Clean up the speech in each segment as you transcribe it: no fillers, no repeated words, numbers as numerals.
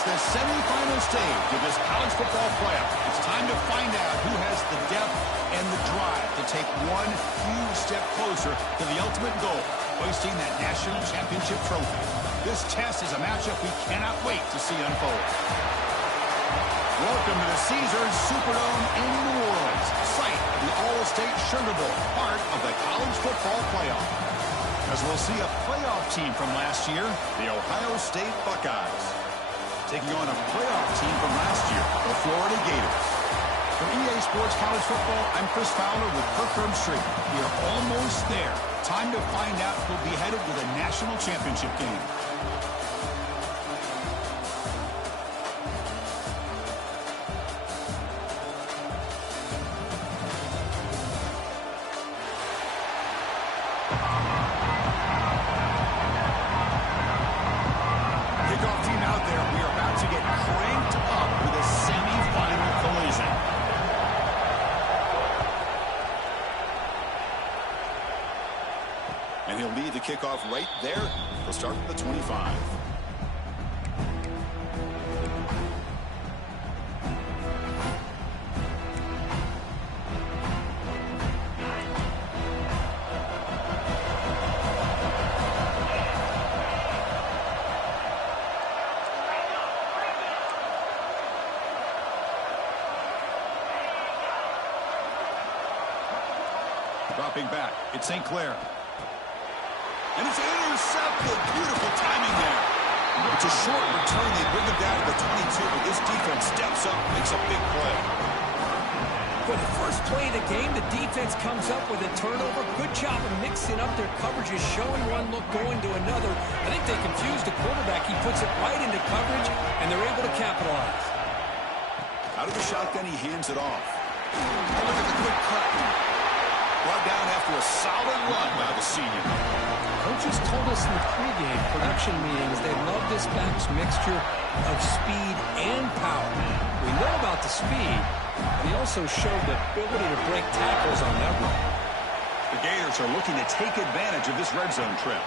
It's the semifinal stage of this college football playoff. It's time to find out who has the depth and the drive to take one huge step closer to the ultimate goal, hoisting that national championship trophy. This test is a matchup we cannot wait to see unfold. Welcome to the Caesars Superdome in New Orleans, site of the All-State Sugar Bowl, part of the college football playoff. As we'll see a playoff team from last year, the Ohio State Buckeyes, taking on a playoff team from last year, the Florida Gators. From EA Sports College Football, I'm Chris Fowler with Kirk Herbstreit. We are almost there. Time to find out who'll be headed to the national championship game. And he'll lead the kickoff right there. He'll start from the 25. Dropping back, it's St. Clair. And it's intercepted. Beautiful timing there. It's a short return. They bring him down to the 22, but this defense steps up and makes a big play. For the first play of the game, the defense comes up with a turnover. Good job of mixing up their coverages, showing one look, going to another. I think they confused the quarterback. He puts it right into coverage, and they're able to capitalize. Out of the shotgun, he hands it off. Oh, look at the quick cut. Brought down after a solid run by the senior. Coaches told us in the pregame production meetings they love this back's mixture of speed and power. We know about the speed, but he also showed the ability to break tackles on that run. The Gators are looking to take advantage of this red zone trip.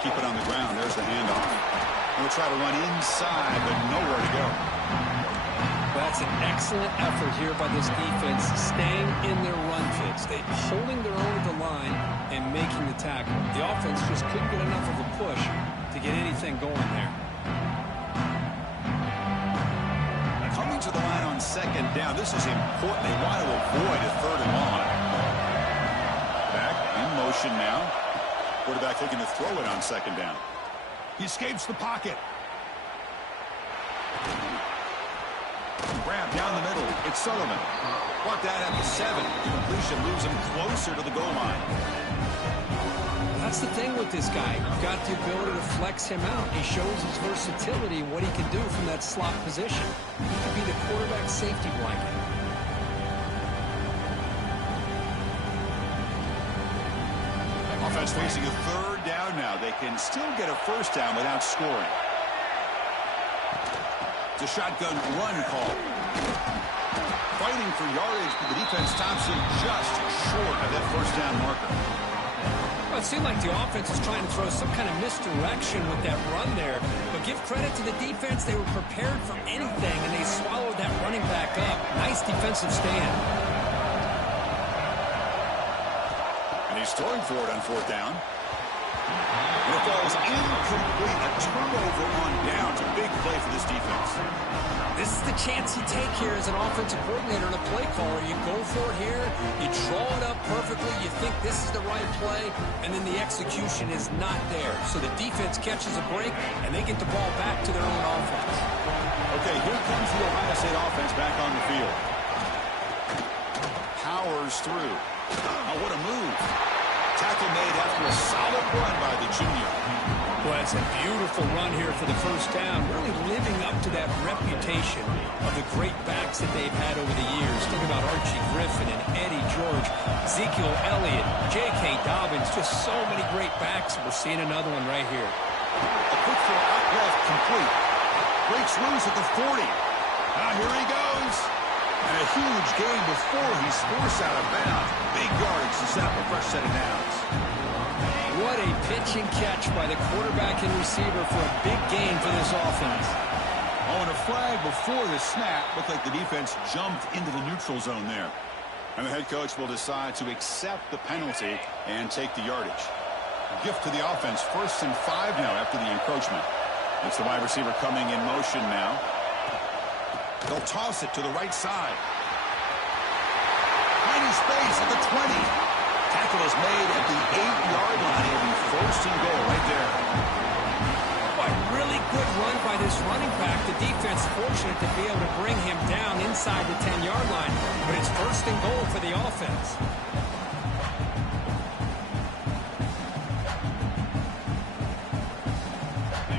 Keep it on the ground. There's the handoff. They'll try to run inside, but nowhere to go. That's an excellent effort here by this defense, staying in their run fits. They're holding their own at the line and making the tackle. The offense just couldn't get enough of a push to get anything going there. Coming to the line on second down, this is important. They want to avoid a third and long. Back in motion now. Quarterback looking to throw it on second down. He escapes the pocket. Grab down the middle. It's Sullivan. Brought down at the 7. The completion moves him closer to the goal line. That's the thing with this guy. You've got the ability to flex him out. He shows his versatility and what he can do from that slot position. He could be the quarterback safety blanket. Offense facing a third down now. They can still get a first down without scoring. It's a shotgun run call. Fighting for yardage, but the defense stops him just short of that first down marker. Well, it seemed like the offense was trying to throw some kind of misdirection with that run there. But give credit to the defense. They were prepared for anything, and they swallowed that running back up. Nice defensive stand. And he's throwing for it on fourth down. And it falls incomplete. A turnover on down. It's a big play for this defense. This is the chance you take here as an offensive coordinator and a play caller. You go for it here. You draw it up perfectly. You think this is the right play, and then the execution is not there. So the defense catches a break, and they get the ball back to their own offense. Okay, here comes the Ohio State offense back on the field. Powers through. Oh, what a move. Tackle made after a solid run by the junior. Well, it's a beautiful run here for the first down, really living up to that reputation of the great backs that they've had over the years. Think about Archie Griffin and Eddie George, Ezekiel Elliott, J.K. Dobbins, just so many great backs. We're seeing another one right here. A quick throw out left, complete. Breaks loose at the 40. Now here he goes. And a huge gain before he's forced out of bounds. Big yardage to set up a fresh set of downs. What a pitch and catch by the quarterback and receiver for a big gain for this offense. Oh, and a flag before the snap. Looked like the defense jumped into the neutral zone there. And the head coach will decide to accept the penalty and take the yardage. Gift to the offense. 1st and 5 now after the encroachment. It's the wide receiver coming in motion now. They'll toss it to the right side. Tiny space at the 20. Tackle is made at the 8-yard line. It'll be 1st and goal right there. Really good run by this running back. The defense fortunate to be able to bring him down inside the 10-yard line. But it's 1st and goal for the offense.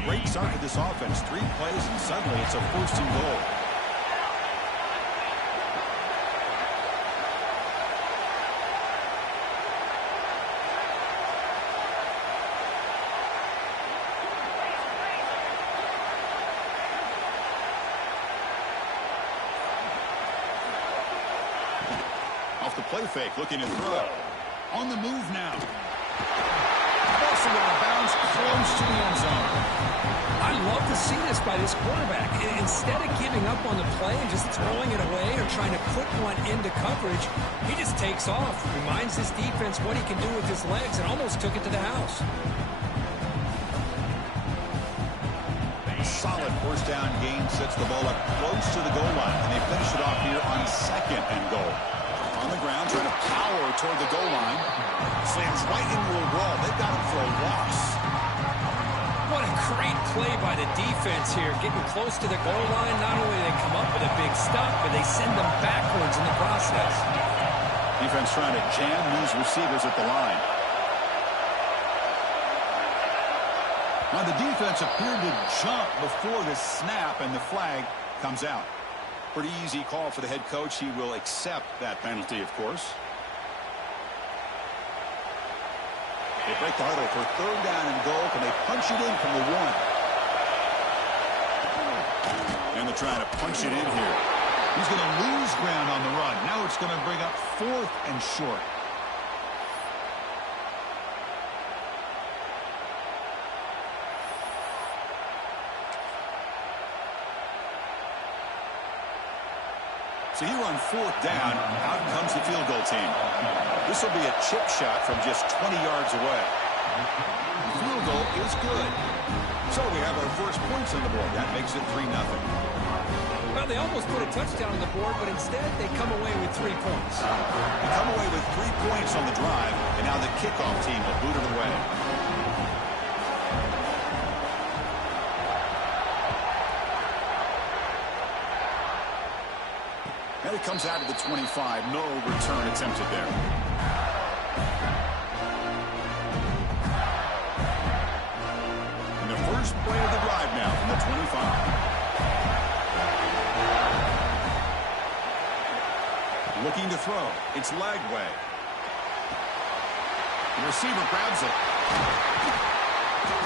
Great start to this offense. 3 plays and suddenly it's a 1st and goal. The play fake, looking to throw. On the move now. Also out of bounds, close to the end zone. I love to see this by this quarterback. Instead of giving up on the play and just throwing it away or trying to put one into coverage, he just takes off, reminds his defense what he can do with his legs, and almost took it to the house. Solid 1st down gain, sets the ball up close to the goal line, and they finish it off here on 2nd and goal. On the ground, trying to power toward the goal line. Slams right into a wall. They've got him for a loss. What a great play by the defense here. Getting close to the goal line, not only do they come up with a big stop, but they send them backwards in the process. Defense trying to jam these receivers at the line. Now the defense appeared to jump before the snap, and the flag comes out. Pretty easy call for the head coach. He will accept that penalty, of course. They break the huddle for 3rd down and goal. Can they punch it in from the 1? And they're trying to punch it in here. He's going to lose ground on the run. Now it's going to bring up 4th and short. So here on 4th down, out comes the field goal team. This will be a chip shot from just 20 yards away. The field goal is good. So we have our first points on the board. That makes it 3-0. Well, they almost put a touchdown on the board, but instead they come away with 3 points. They come away with 3 points on the drive, and now the kickoff team will boot it away. And it comes out of the 25. No return attempted there. And the first play of the drive now from the 25. Looking to throw. It's Lagway. The receiver grabs it.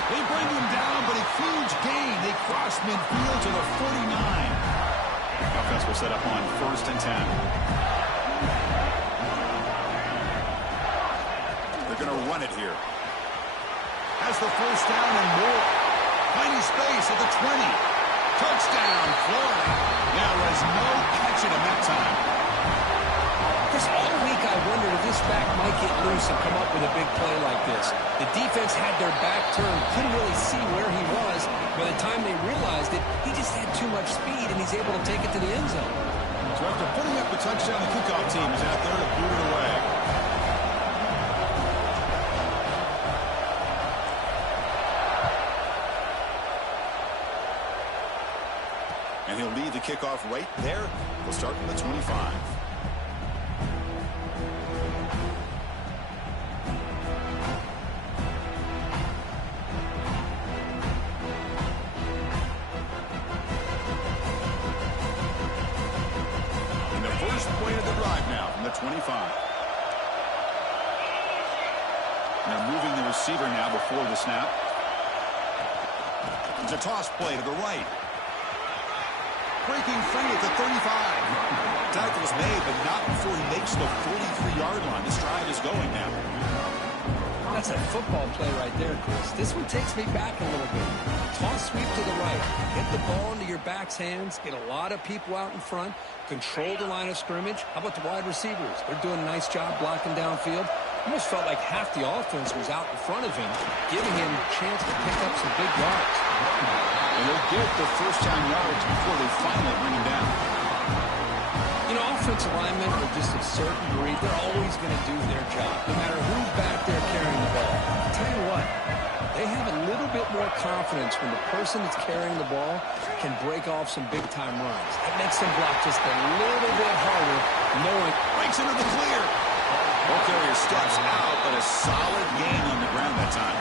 They bring him down, but a huge gain. They cross midfield to the 49. Offense will set up on 1st and 10. They're going to run it here. Has the 1st down and more. Tiny space at the 20. Touchdown, Florida. There was no catching him that time. Chris, all week I wondered if this back might get loose and come up with a big play like this. The defense had their back turned, couldn't really see where he was. By the time they realized it, he just had too much speed, and he's able to take it to the end zone. So after putting up the touchdown, the kickoff team is out there to boot it away. And he'll lead the kickoff right there. We'll start from the 25. Point of the drive now from the 25. They're moving the receiver now before the snap. It's a toss play to the right. Breaking free at the 35. Tackle's made, but not before he makes the 43-yard line. This drive is going now. That's a football play right there, Chris. This one takes me back a little bit. toss sweep to the right. Get the ball into your back's hands. Get a lot of people out in front. Control the line of scrimmage. How about the wide receivers? They're doing a nice job blocking downfield. Almost felt like half the offense was out in front of him, giving him a chance to pick up some big yards. And they'll get the first down yards before they finally bring him down. You know, offensive linemen are just a certain breed. They're always going to do their job, no matter who's back there carrying the ball. I'll tell you what, they have a little bit more confidence when the person that's carrying the ball can break off some big-time runs. That makes them block just a little bit harder, knowing breaks into the clear. Ball carrier steps out, but a solid gain on the ground that time.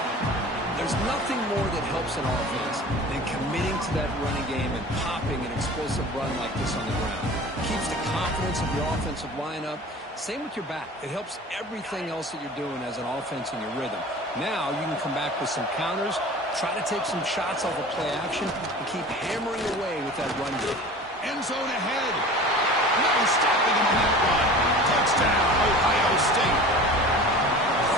There's nothing more that helps an offense than committing to that running game and popping an explosive run like this on the ground. It keeps the confidence of your offensive line up. Same with your back. It helps everything else that you're doing as an offense in your rhythm. Now you can come back with some counters, try to take some shots off of play action, and keep hammering away with that run game. End zone ahead. No stopping him on that run. Touchdown, Ohio State.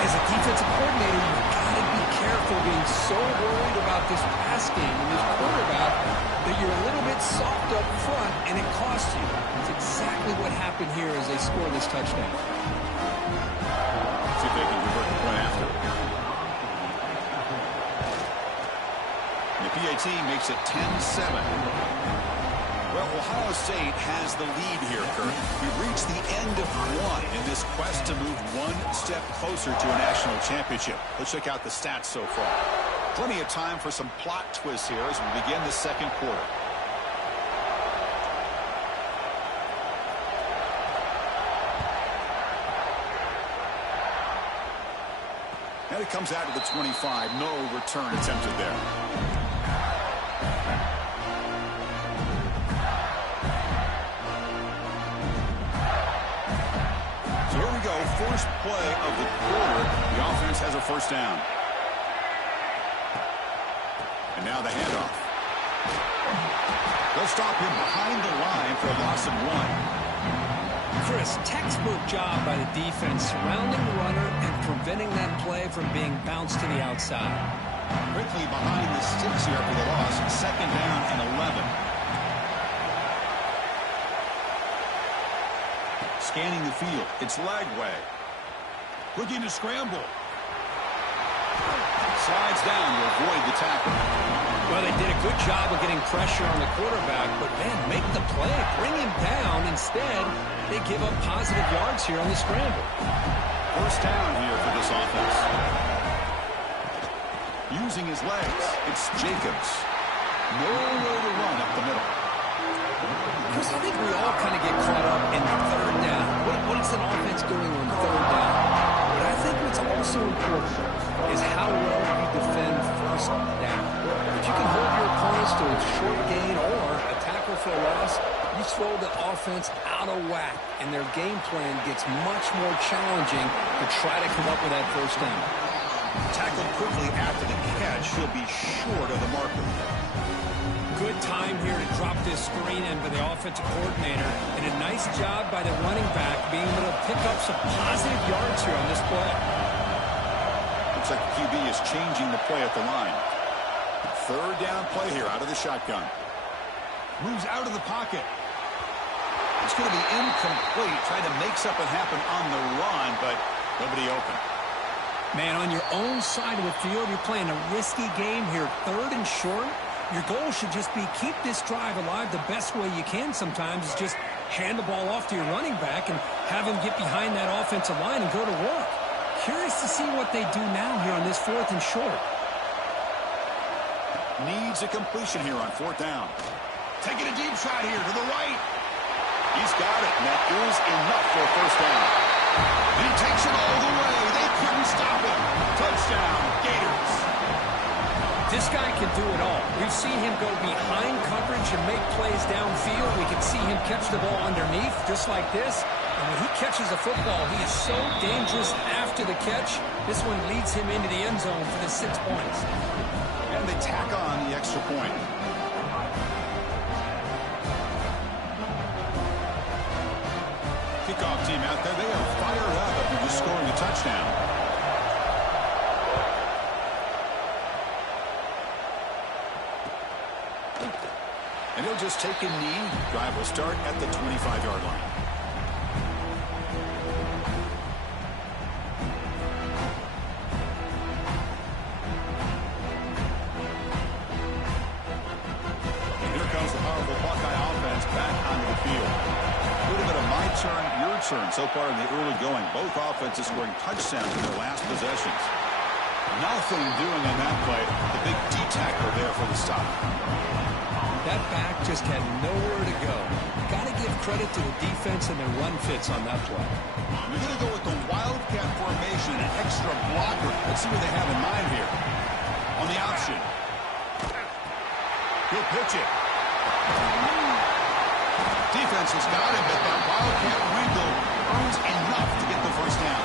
As a defensive coordinator, you've got to be careful being so worried about this pass game and this quarterback that you're a little bit soft up front and it costs you. It's exactly what happened here as they score this touchdown. See if they can convert the point after. And the PAT makes it 10-7. Well, Ohio State has the lead here, Kurt. We've reached the end of one in this quest to move one step closer to a national championship. Let's check out the stats so far. Plenty of time for some plot twists here as we begin the second quarter. And it comes out to the 25. No return attempted there. First play of the quarter, the offense has a first down. And now the handoff. They'll stop him behind the line for a loss of 1. Chris, textbook job by the defense surrounding the runner and preventing that play from being bounced to the outside. Quickly behind the sticks here for the loss. Second down and 11. Scanning the field. It's Lagway. Looking to scramble. Slides down to avoid the tackle. Well, they did a good job of getting pressure on the quarterback, but, man, make the play. Bring him down. Instead, they give up positive yards here on the scramble. First down here for this offense. Using his legs, it's Jacobs. Nowhere to run up the middle. Chris, I think we all kind of get caught up in third down. What is an offense doing on third down? But I think what's also important is how well you defend first down. If you can hold your opponents to a short gain or a tackle for a loss, you throw the offense out of whack, and their game plan gets much more challenging to try to come up with that first down. Tackled quickly after the catch, he'll be short of the marker. Good time here to drop this screen in by the offensive coordinator, and a nice job by the running back being able to pick up some positive yards here on this play. Looks like the QB is changing the play at the line. Third down play here out of the shotgun. Moves out of the pocket. It's going to be incomplete. Trying to make something happen on the run, but nobody open. Man, on your own side of the field, you're playing a risky game here. Third and short. Your goal should just be keep this drive alive the best way you can sometimes is just hand the ball off to your running back and have him get behind that offensive line and go to work. Curious to see what they do now here on this fourth and short. Needs a completion here on fourth down. Taking a deep shot here to the right. He's got it, and that is enough for a first down. And he takes it all the way. They couldn't stop him. Touchdown, Gators. This guy can do it all. We've seen him go behind coverage and make plays downfield. We can see him catch the ball underneath just like this. And when he catches the football, he is so dangerous after the catch. This one leads him into the end zone for the 6 points. And they tack on the extra point. Kickoff team out there. They are fired up after just scoring a touchdown. And he'll just take a knee. Drive will start at the 25-yard line. And here comes the powerful Buckeye offense back onto the field. A little bit of my turn, your turn so far in the early going. Both offenses scoring touchdowns in their last possessions. Nothing doing on that play. The big D-tackle there for the stop. That back just had nowhere to go. Got to give credit to the defense and their run fits on that play. We're going to go with the wildcat formation, an extra blocker. Let's see what they have in mind here. On the option. He'll pitch it. Defense has got him, but that wildcat wrinkle earns enough to get the first down.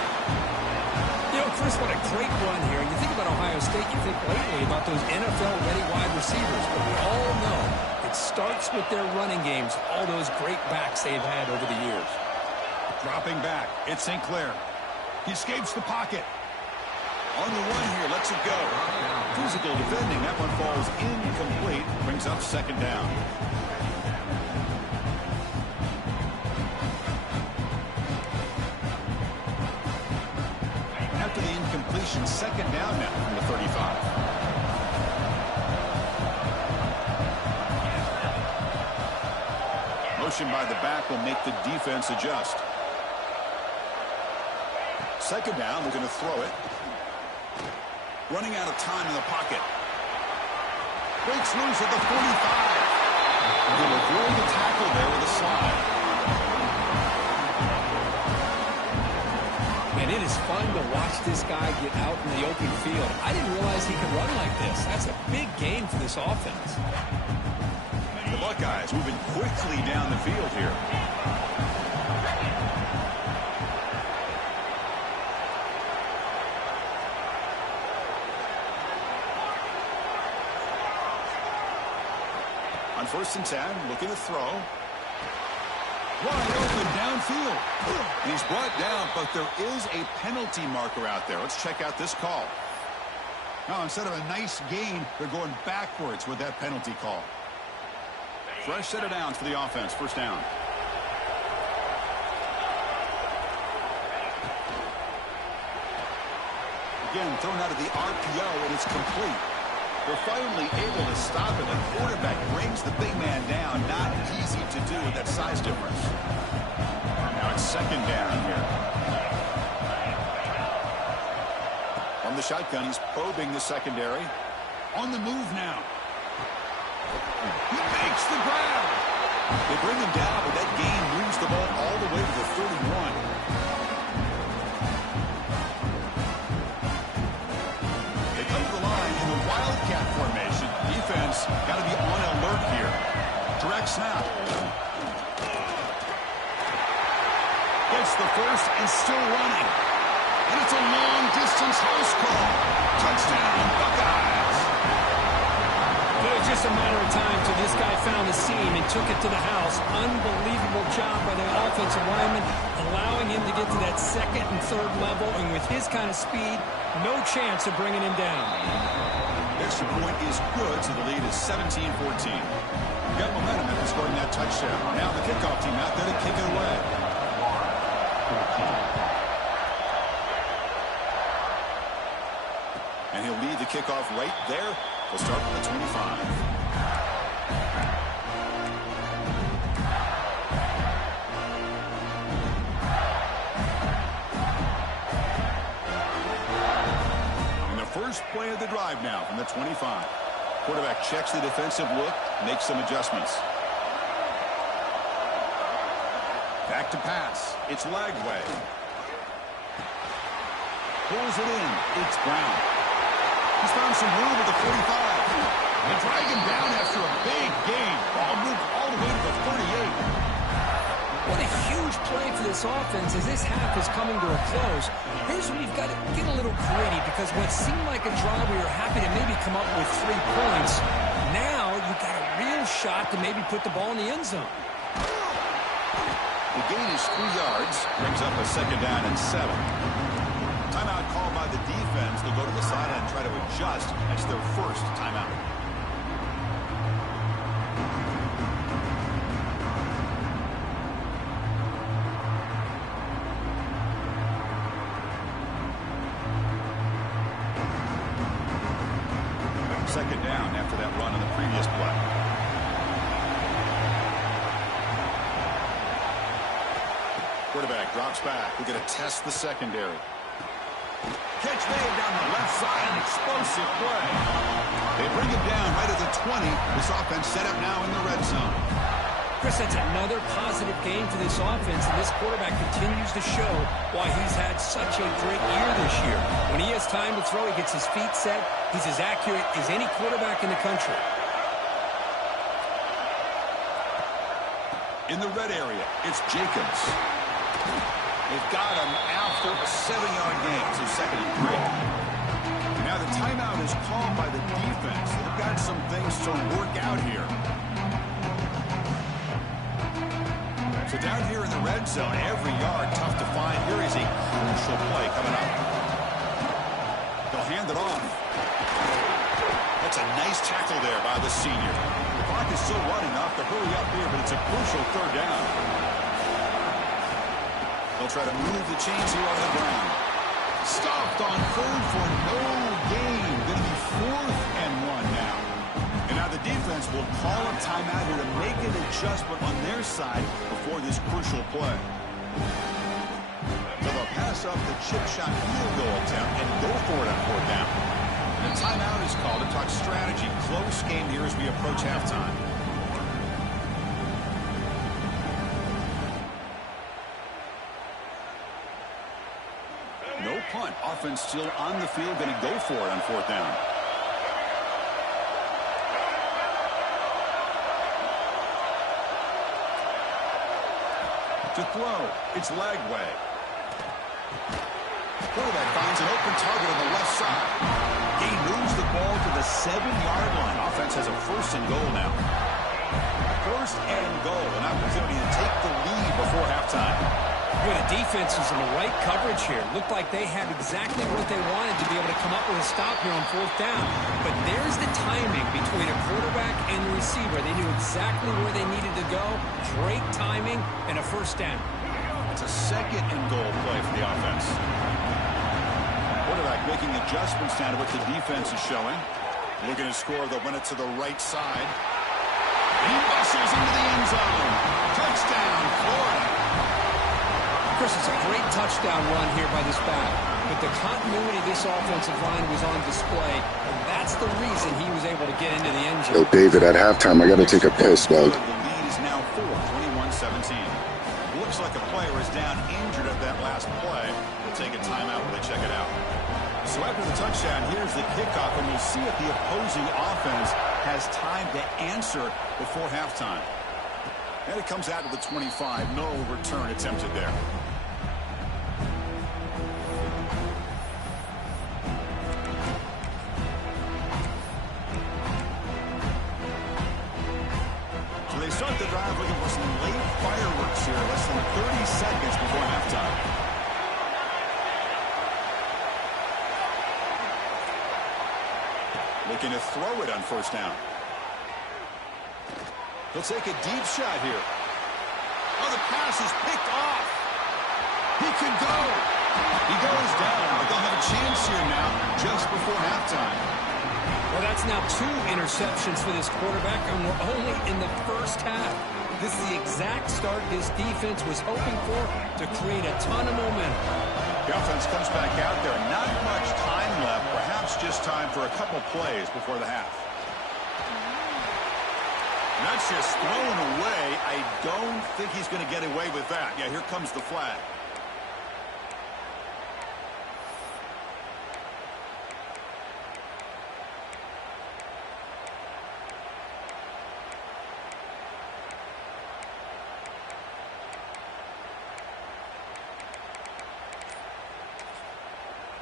You know, Chris, what a great run here. And you think about Ohio State, you think lately about those NFL-ready wide receivers. But we all know it starts with their running games, all those great backs they've had over the years. Dropping back, it's St. Clair. He escapes the pocket. On the run here, lets it go. Physical defending, that one falls incomplete. Brings up second down. After the incompletion, second down now from the 35. Motion by the back will make the defense adjust. Second down, they're going to throw it. Running out of time in the pocket. Breaks loose at the 45. They'll avoid the tackle there with a slide. Man, it is fun to watch this guy get out in the open field. I didn't realize he could run like this. That's a big gain for this offense. The Buckeyes moving quickly down the field here. On 1st and 10, looking to throw. Wide open downfield. And he's brought down, but there is a penalty marker out there. Let's check out this call. Now, instead of a nice gain, they're going backwards with that penalty call. Fresh set of downs for the offense. First down. Again, thrown out of the RPO, and it's complete. They're finally able to stop it. The quarterback brings the big man down. Not easy to do with that size difference. Now it's second down here. From the shotgun, he's probing the secondary. On the move now. He makes the grab. They bring him down, but that gain moves the ball all the way to the 31. Wildcat formation. Defense got to be on alert here. Direct snap. Gets the first and still running. And it's a long-distance house call. Touchdown, Buckeyes. It was just a matter of time till this guy found a seam and took it to the house. Unbelievable job by the offensive lineman, allowing him to get to that second and third level. And with his kind of speed, no chance of bringing him down. Extra point is good, so the lead is 17-14. Got momentum after scoring that touchdown. Now the kickoff team out there to kick it away. And he'll lead the kickoff right there. We'll start with the 25. First play of the drive now from the 25. Quarterback checks the defensive look, makes some adjustments. Back to pass. It's Lagway. Pulls it in. It's Brown. He's found some room at the 45. They drag him down after a big gain. Ball moved all the way to the 38. What a huge play for this offense as this half is coming to a close. Here's where you've got to get a little greedy because what seemed like a drive we were happy to maybe come up with 3 points, now you've got a real shot to maybe put the ball in the end zone. The gain is 3 yards, brings up a second down and 7. Timeout called by the defense. They'll go to the sideline and try to adjust. That's their first timeout. Second down after that run on the previous play. Quarterback drops back. We're going to test the secondary. Catch made down the left side. An explosive play. They bring him down right at the 20. This offense set up now in the red zone. Chris, that's another positive game for this offense, and this quarterback continues to show why he's had such a great year this year. When he has time to throw, he gets his feet set. He's as accurate as any quarterback in the country. In the red area, it's Jacobs. They've got him after a 7-yard gain, so 2nd and 3. Now the timeout is called by the defense. They've got some things to work out here. So down here in the red zone, every yard tough to find. Here is a crucial play coming up. They'll hand it off. That's a nice tackle there by the senior. The clock is still running off to hurry up here, but it's a crucial 3rd down. They'll try to move the chains here on the ground. Stopped on 3rd for no gain. Going to be 4th and 1 now. And now the defense will call a timeout here to make an adjustment on their side before this crucial play. So they'll pass up the chip shot field goal attempt and go for it on 4th down. And a timeout is called to talk strategy. Close game here as we approach halftime. No punt. Offense still on the field, going to go for it on 4th down. To throw, it's Lagway. Quarterback finds an open target on the left side. He moves the ball to the 7-yard line. Offense has a 1st and goal now. 1st and goal, an opportunity to take the lead before halftime. Well, the defense was in the right coverage here. Looked like they had exactly what they wanted to be able to come up with a stop here on 4th down. But there's the timing between a quarterback and the receiver. They knew exactly where they needed to go. Great timing and a 1st down. It's a 2nd and goal play for the offense. Quarterback making adjustments now to what the defense is showing. Looking to score. They'll run it to the right side. He bustles into the end zone. Touchdown, Florida. Chris, it's a great touchdown run here by this back. But the continuity of this offensive line was on display, and that's the reason he was able to get into the end zone. Yo, David, at halftime, I got to take a piss, dog. The lead is now 4, 21-17. Looks like a player is down injured at that last play. We'll take a timeout while they check it out. So after the touchdown, here's the kickoff, and we'll see if the opposing offense has time to answer before halftime. And it comes out to the 25. No return attempted there. So they start the drive looking for some late fireworks here. Less than 30 seconds before halftime. Looking to throw it on 1st down. He'll take a deep shot here. Oh, the pass is picked off. He can go. He goes down, but they'll have a chance here now just before halftime. Well, that's now 2 interceptions for this quarterback, and we're only in the 1st half. This is the exact start this defense was hoping for to create a ton of momentum. The offense comes back out there. Not much time left. Perhaps just time for a couple plays before the half. That's just thrown away. I don't think he's going to get away with that. Yeah, here comes the flag.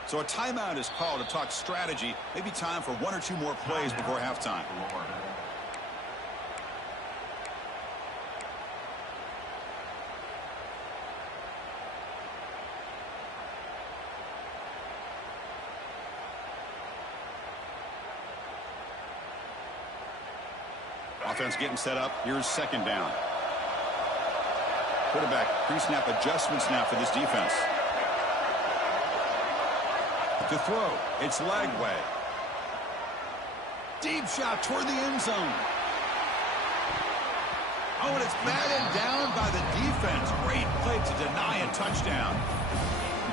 So a timeout is called to talk strategy. Maybe time for 1 or 2 more plays before halftime. Offense getting set up. Here's 2nd down. Quarterback pre-snap adjustments now for this defense. To throw, it's Lagway. Deep shot toward the end zone. Oh, and it's batted down by the defense. Great play to deny a touchdown.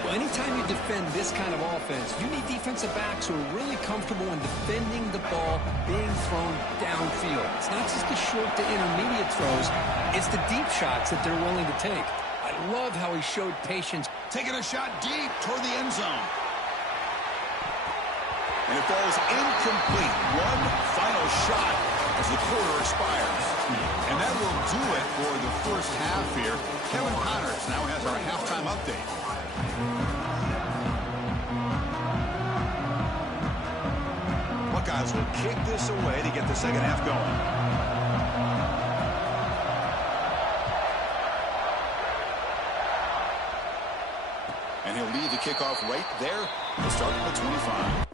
Well, anytime you defend this kind of offense, you need defensive backs who are really comfortable in defending the ball being thrown downfield. It's not just the short to intermediate throws. It's the deep shots that they're willing to take. I love how he showed patience. Taking a shot deep toward the end zone. And it falls incomplete. One final shot as the quarter expires. And that will do it for the first half here. Kevin Connors now has our halftime update. Buckeyes will kick this away to get the second half going. And he'll lead the kickoff right there. He'll start from the 25.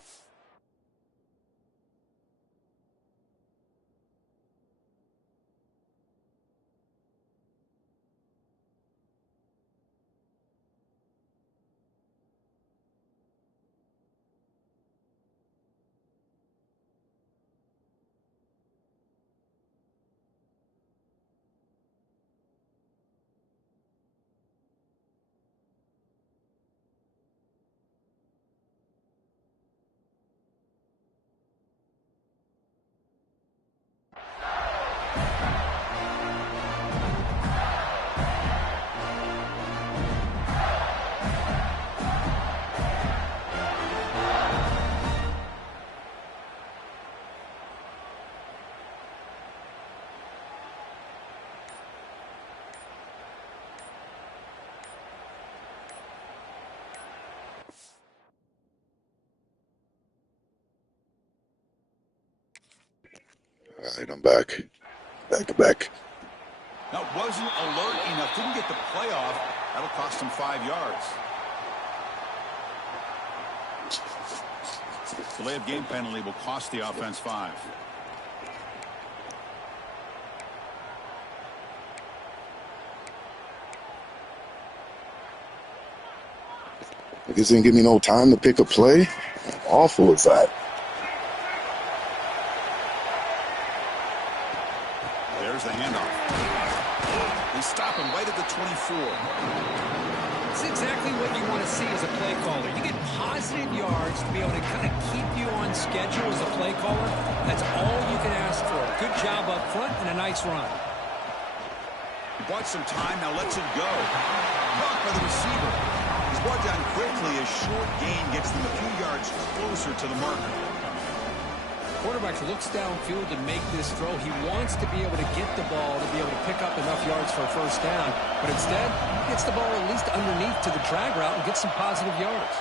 All right, I'm back. Back. Now, wasn't alert enough. Didn't get the play off. That'll cost him 5 yards. Delay of game penalty will cost the offense 5. I guess didn't give me no time to pick a play. How awful is that? There's the handoff. They stop him right at the 24. It's exactly what you want to see as a play caller. You get positive yards to be able to kind of keep you on schedule as a play caller. That's all you can ask for. Good job up front and a nice run. He bought some time, now lets it go. Blocked by the receiver. He's brought down quickly. A short gain gets them a few yards closer to the marker. Quarterback looks downfield to make this throw. He wants to be able to get the ball to be able to pick up enough yards for a first down. But instead, he gets the ball at least underneath to the drag route and gets some positive yards.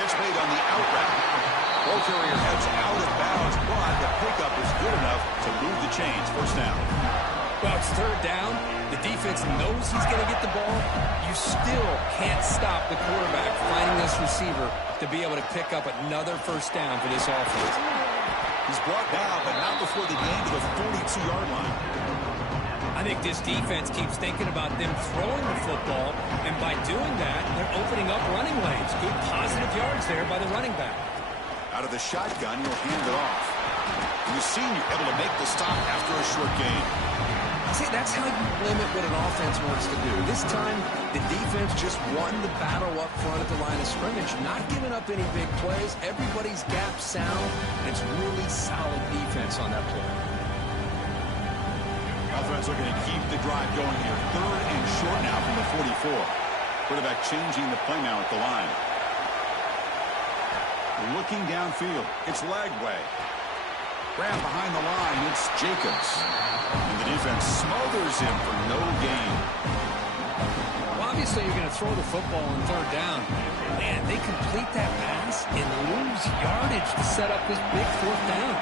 Gets made on the out route. Ball carrier heads out of bounds, but the pickup is good enough to move the chains. First down. Well, it's third down. The defense knows he's going to get the ball. You still can't stop the quarterback finding this receiver to be able to pick up another first down for this offense. He's brought down, but not before they gain to the 42-yard line. I think this defense keeps thinking about them throwing the football, and by doing that, they're opening up running lanes. Good positive yards there by the running back. Out of the shotgun, he'll hand it off. And the senior able to make the stop after a short gain. See, that's how you limit what an offense wants to do. This time, the defense just won the battle up front at the line of scrimmage, not giving up any big plays. Everybody's gap sound, and it's really solid defense on that play. Offense looking to keep the drive going here. Third and short now from the 44. Quarterback changing the play now at the line. Looking downfield. It's Lagway. Grab behind the line. It's Jacobs. And the defense smothers him for no gain. Well, obviously, you're going to throw the football on third down. Man, they complete that pass and lose yardage to set up this big fourth down.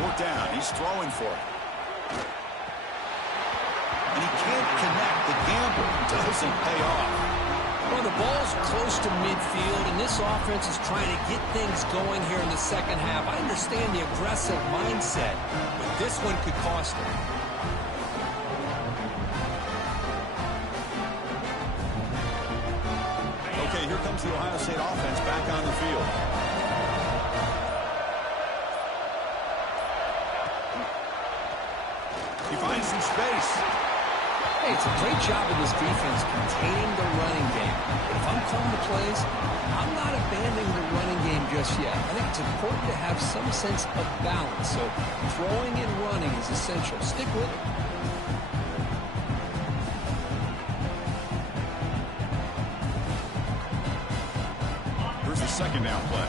Fourth down. He's throwing for it. And he can't connect. The gamble doesn't pay off. Well, the ball's close to midfield, and this offense is trying to get things going here in the second half. I understand the aggressive mindset, but this one could cost them. Okay, here comes the Ohio State offense back on the field. He finds some space. Hey, it's a great job in this defense containing the running game. But if I'm calling the plays, I'm not abandoning the running game just yet. I think it's important to have some sense of balance. So throwing and running is essential. Stick with it. Here's the second down play.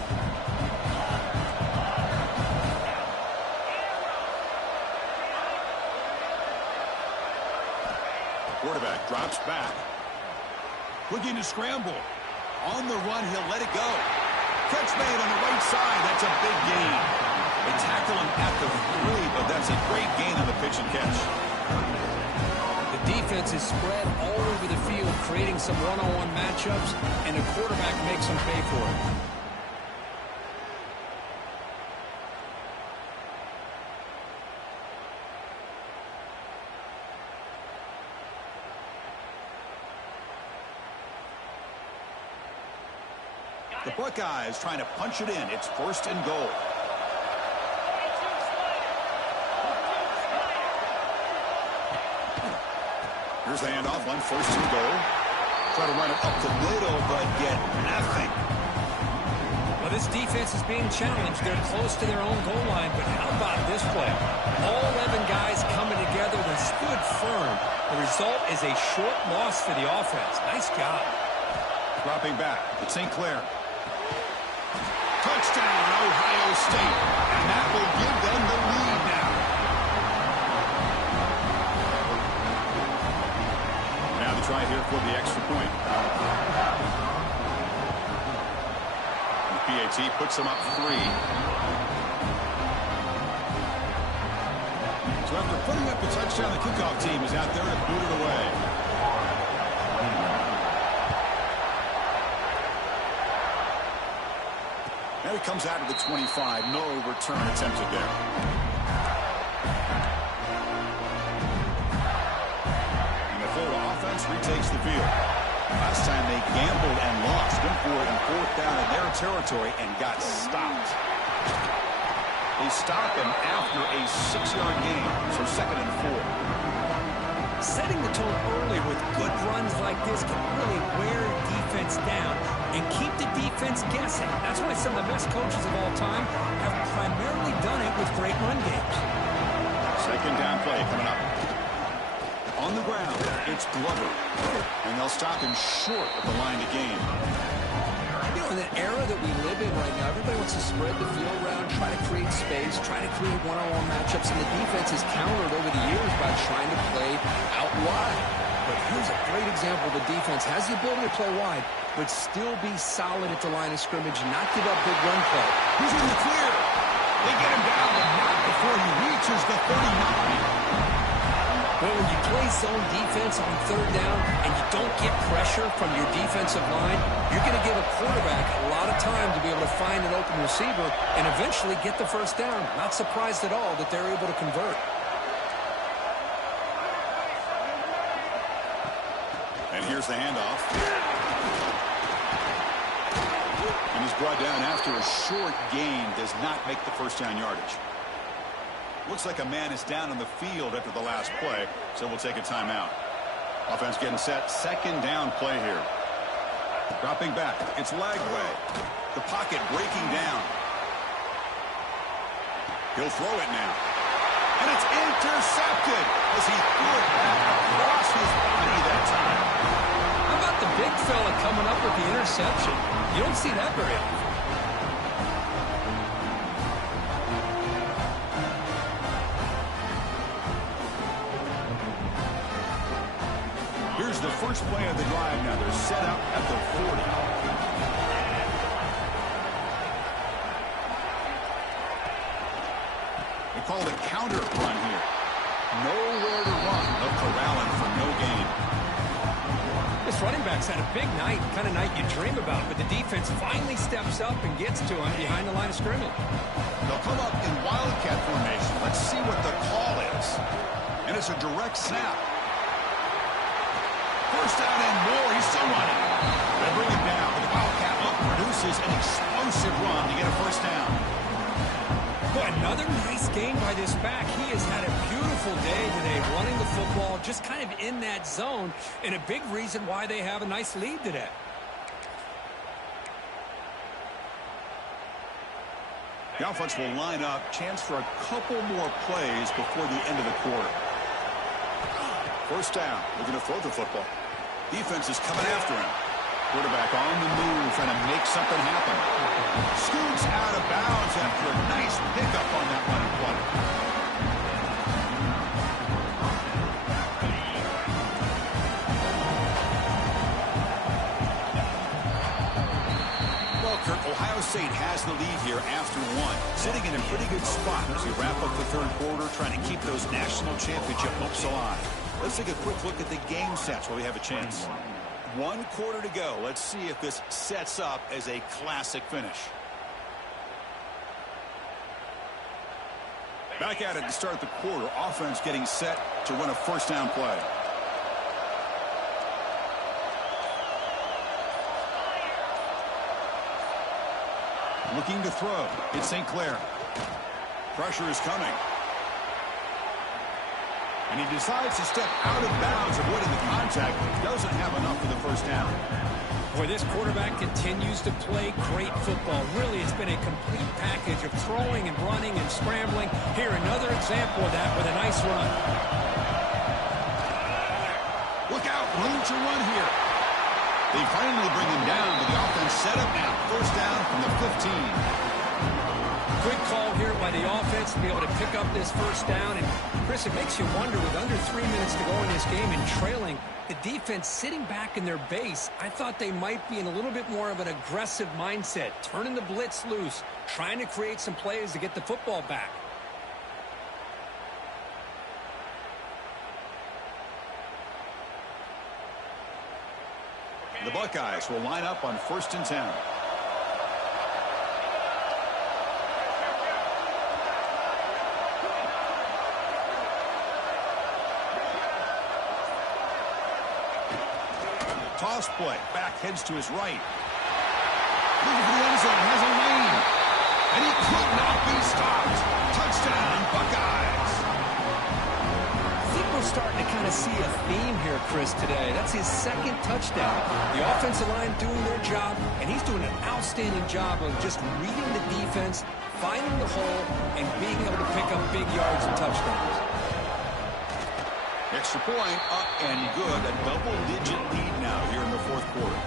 Quarterback drops back. Looking to scramble. On the run, he'll let it go. Catch made on the right side. That's a big gain. They tackle him at the 3, but that's a great gain on the pitch and catch. The defense is spread all over the field, creating some one-on-one matchups, and the quarterback makes them pay for it. The Buckeyes trying to punch it in. It's 1st and goal. Here's the handoff on 1st and goal. Try to run it up the middle, but get nothing. Well, this defense is being challenged. They're close to their own goal line, but how about this play? All 11 guys coming together. They stood firm. The result is a short loss for the offense. Nice job. Dropping back. It's St. Clair. Touchdown, Ohio State. And that will give them the lead now. Now the try here for the extra point. The PAT puts them up 3. So after putting up a touchdown, the kickoff team is out there to boot it away. Now he comes out of the 25. No return attempted there. And the Florida offense retakes the field. Last time they gambled and lost. Went for it in 4th down in their territory and got stopped. They stop him after a 6-yard gain. So 2nd and 4. Setting the tone early with good runs like this can really wear defense down and keep the defense guessing. That's why some of the best coaches of all time have primarily done it with great run games. 2nd down play coming up. On the ground, it's Glover. And they'll stop him short of the line to gain. You know, in the era that we live in right now, everybody wants to spread the field around, try to create space, try to create one-on-one matchups, and the defense has countered over the years by trying to play out wide. But here's a great example. The defense has the ability to play wide, but still be solid at the line of scrimmage, not give up big run play. He's in the clear. They get him down, but not before he reaches the 39. Well, when you play zone defense on 3rd down and you don't get pressure from your defensive line, you're going to give a quarterback a lot of time to be able to find an open receiver and eventually get the 1st down. Not surprised at all that they're able to convert. And here's the handoff. And he's brought down after a short gain. Does not make the 1st down yardage. Looks like a man is down on the field after the last play, so we'll take a timeout. Offense getting set. 2nd down play here. Dropping back. It's Lagway. The pocket breaking down. He'll throw it now. And it's intercepted as he threw it back across his body that time. How about the big fella coming up with the interception? You don't see that very often. Here's the first play of the drive now. They're set up at the 40. They call it a counter run here. Nowhere to run. They'll corral him for no gain. This running back's had a big night, kind of night you dream about, but the defense finally steps up and gets to him behind the line of scrimmage. They'll come up in wildcat formation. Let's see what the call is. And it's a direct snap. 1st down and more. He's still running. They bring him down, but the wildcat look produces an explosive run to get a 1st down. Boy, Another nice game by this back. He has had a beautiful day today running the football, just kind of in that zone, and a big reason why they have a nice lead today. The offense will line up. Chance for a couple more plays before the end of the quarter. First down. Looking to throw the football. Defense is coming after him. Quarterback on the move, trying to make something happen. Scoots out of bounds after a nice pickup on that running play. Well, Kirk, Ohio State has the lead here after one. Sitting in a pretty good spot as we wrap up the third quarter, trying to keep those national championship hopes alive. Let's take a quick look at the game sets while we have a chance. 1 quarter to go. Let's see if this sets up as a classic finish. Back at it to start the quarter. Offense getting set to run a first down play. Looking to throw. It's St. Clair. Pressure is coming. And he decides to step out of bounds, avoiding the contact. Doesn't have enough for the first down. Boy, this quarterback continues to play great football. Really, it's been a complete package of throwing and running and scrambling. Here, another example of that with a nice run. Look out, room to run here. They finally bring him down, but the offense set up now. First down from the 15. Quick call here by the offense to be able to pick up this first down. And, Chris, it makes you wonder, with under 3 minutes to go in this game and trailing, the defense sitting back in their base, I thought they might be in a little bit more of an aggressive mindset, turning the blitz loose, trying to create some plays to get the football back. The Buckeyes will line up on 1st and 10. Toss play. Back heads to his right. Looking for the end zone. Has a lane. And he could not be stopped. Touchdown, Buckeyes. I think we're starting to kind of see a theme here, Chris, today. That's his 2nd touchdown. The offensive line doing their job, and he's doing an outstanding job of just reading the defense, finding the hole, and being able to pick up big yards and touchdowns. Extra point up and good. A double-digit lead now here in the 4th quarter.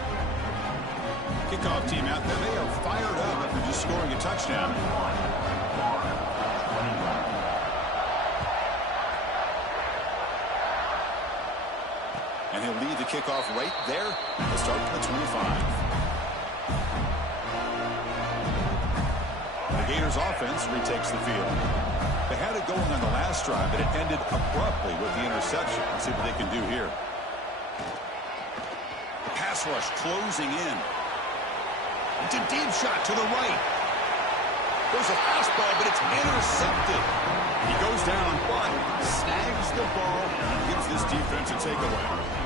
Kickoff team out there. They are fired up after just scoring a touchdown. And he'll lead the kickoff right there to start from the 25. The Gators offense retakes the field. They had it going on the last drive, but it ended abruptly with the interception. Let's see what they can do here. The pass rush closing in. It's a deep shot to the right. There's a fastball, but it's intercepted. He goes down, but snags the ball and gives this defense a takeaway.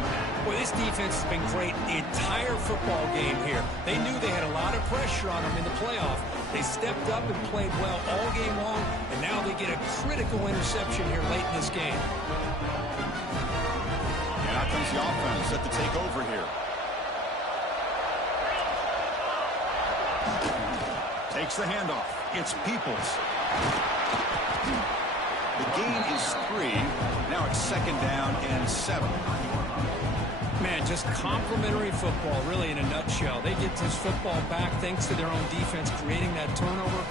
Well, this defense has been great the entire football game here. They knew they had a lot of pressure on them in the playoff. They stepped up and played well all game long, and now they get a critical interception here late in this game. And out comes the offense set to take over here. Takes the handoff. It's Peoples. The gain is 3. Now it's 2nd down and 7. Man, just complimentary football, really, in a nutshell. They get this football back thanks to their own defense, creating that turnover,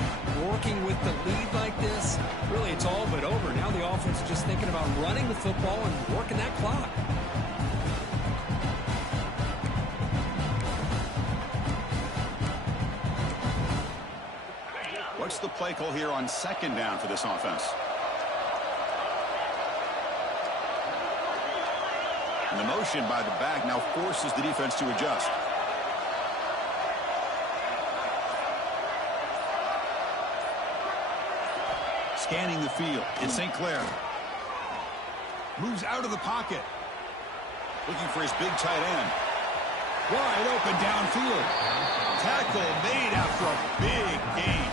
working with the lead like this. Really, it's all but over. Now the offense is just thinking about running the football and working that clock. What's the play call here on 2nd down for this offense? And the motion by the back now forces the defense to adjust. Scanning the field. It's St. Clair. Moves out of the pocket. Looking for his big tight end. Wide open downfield. Tackle made after a big gain.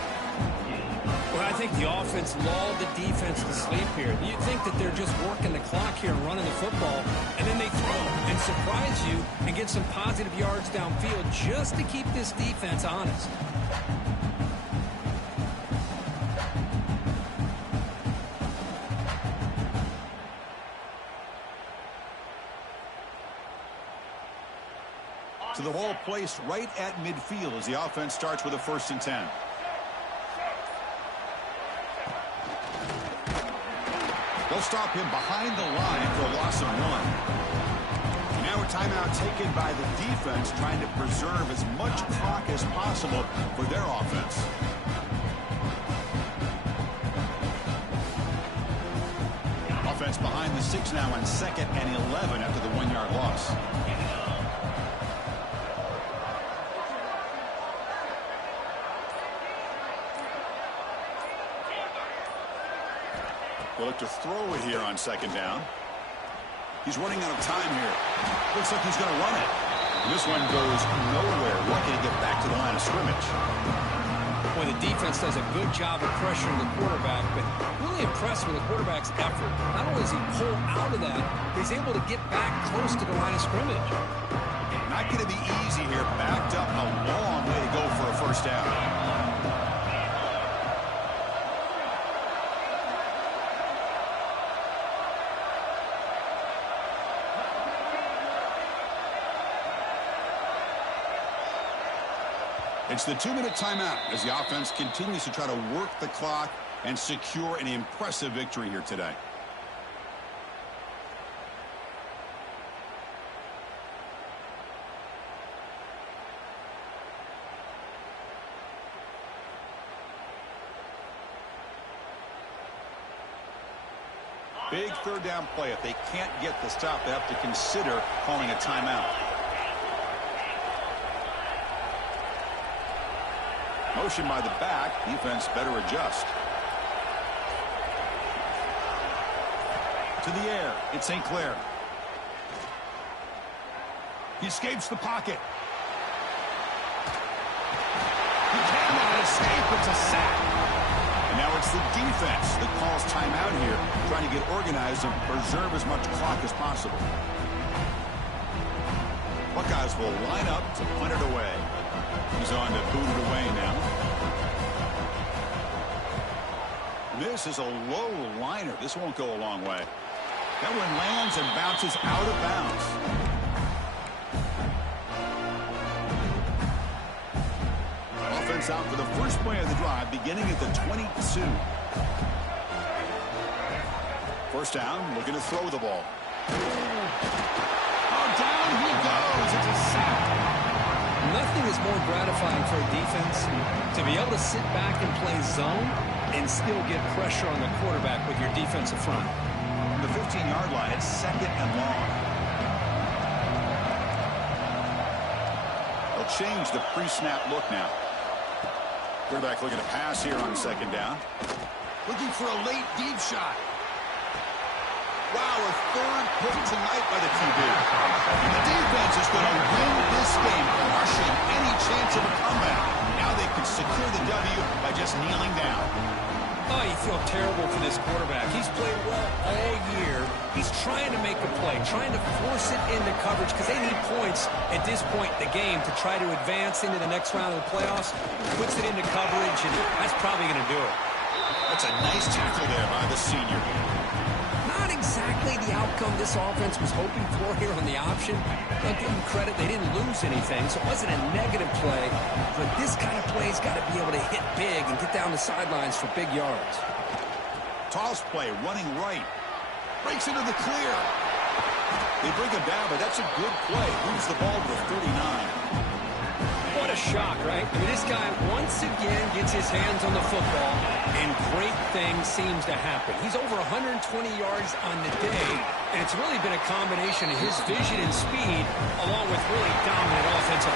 Well, I think the offense lulled the defense to sleep here. You think that they're just working the clock here and running the football, and then they throw and surprise you and get some positive yards downfield just to keep this defense honest. To the ball placed right at midfield as the offense starts with a 1st and 10. They'll stop him behind the line for a loss of 1. Now a timeout taken by the defense, trying to preserve as much clock as possible for their offense. Offense behind the 6 now on 2nd and 11 after the 1-yard loss. We'll look to throw it here on 2nd down. He's running out of time here. Looks like he's going to run it. And this one goes nowhere. Lucky to get back to the line of scrimmage. Boy, the defense does a good job of pressuring the quarterback, but really impressed with the quarterback's effort. Not only does he pull out of that, but he's able to get back close to the line of scrimmage. Not going to be easy here. Backed up a long way to go for a 1st down. It's the 2-minute timeout as the offense continues to try to work the clock and secure an impressive victory here today. Big 3rd down play. If they can't get the stop, they have to consider calling a timeout. Motion by the back. Defense better adjust. To the air. It's St. Clair. He escapes the pocket. He cannot escape. It's a sack. And now it's the defense that calls timeout here, trying to get organized and preserve as much clock as possible. Buckeyes will line up to punt it away. He's on to boot it away now. This is a low liner. This won't go a long way. That one lands and bounces out of bounds. Offense out for the first play of the drive, beginning at the 22. 1st down, looking to throw the ball. Oh, down he goes. It's a sack. Nothing is more gratifying for a defense to be able to sit back and play zone and still get pressure on the quarterback with your defensive front. From the 15-yard line, it's 2nd and long. They'll change the pre-snap look now. Quarterback looking to pass here on 2nd down. Looking for a late deep shot. Wow, a 3rd pick tonight by the QB. The defense is going to win this game, crushing any chance of a comeback. Now they can secure the W by just kneeling down. Oh, you feel terrible for this quarterback. He's played well all year. He's trying to make a play, trying to force it into coverage because they need points at this point in the game to try to advance into the next round of the playoffs. Puts it into coverage, and that's probably going to do it. That's a nice tackle there by the senior. Not exactly the outcome this offense was hoping for here on the option. I'll give them credit. They didn't lose anything, so it wasn't a negative play. But this kind of play's got to be able to hit big and get down the sidelines for big yards. Toss play, running right. Breaks into the clear. They bring him down, but that's a good play. Moves the ball to the 39. What a shock, right? I mean, this guy once again gets his hands on the football, and great things seems to happen. He's over 120 yards on the day, and it's really been a combination of his vision and speed along with really dominant offensive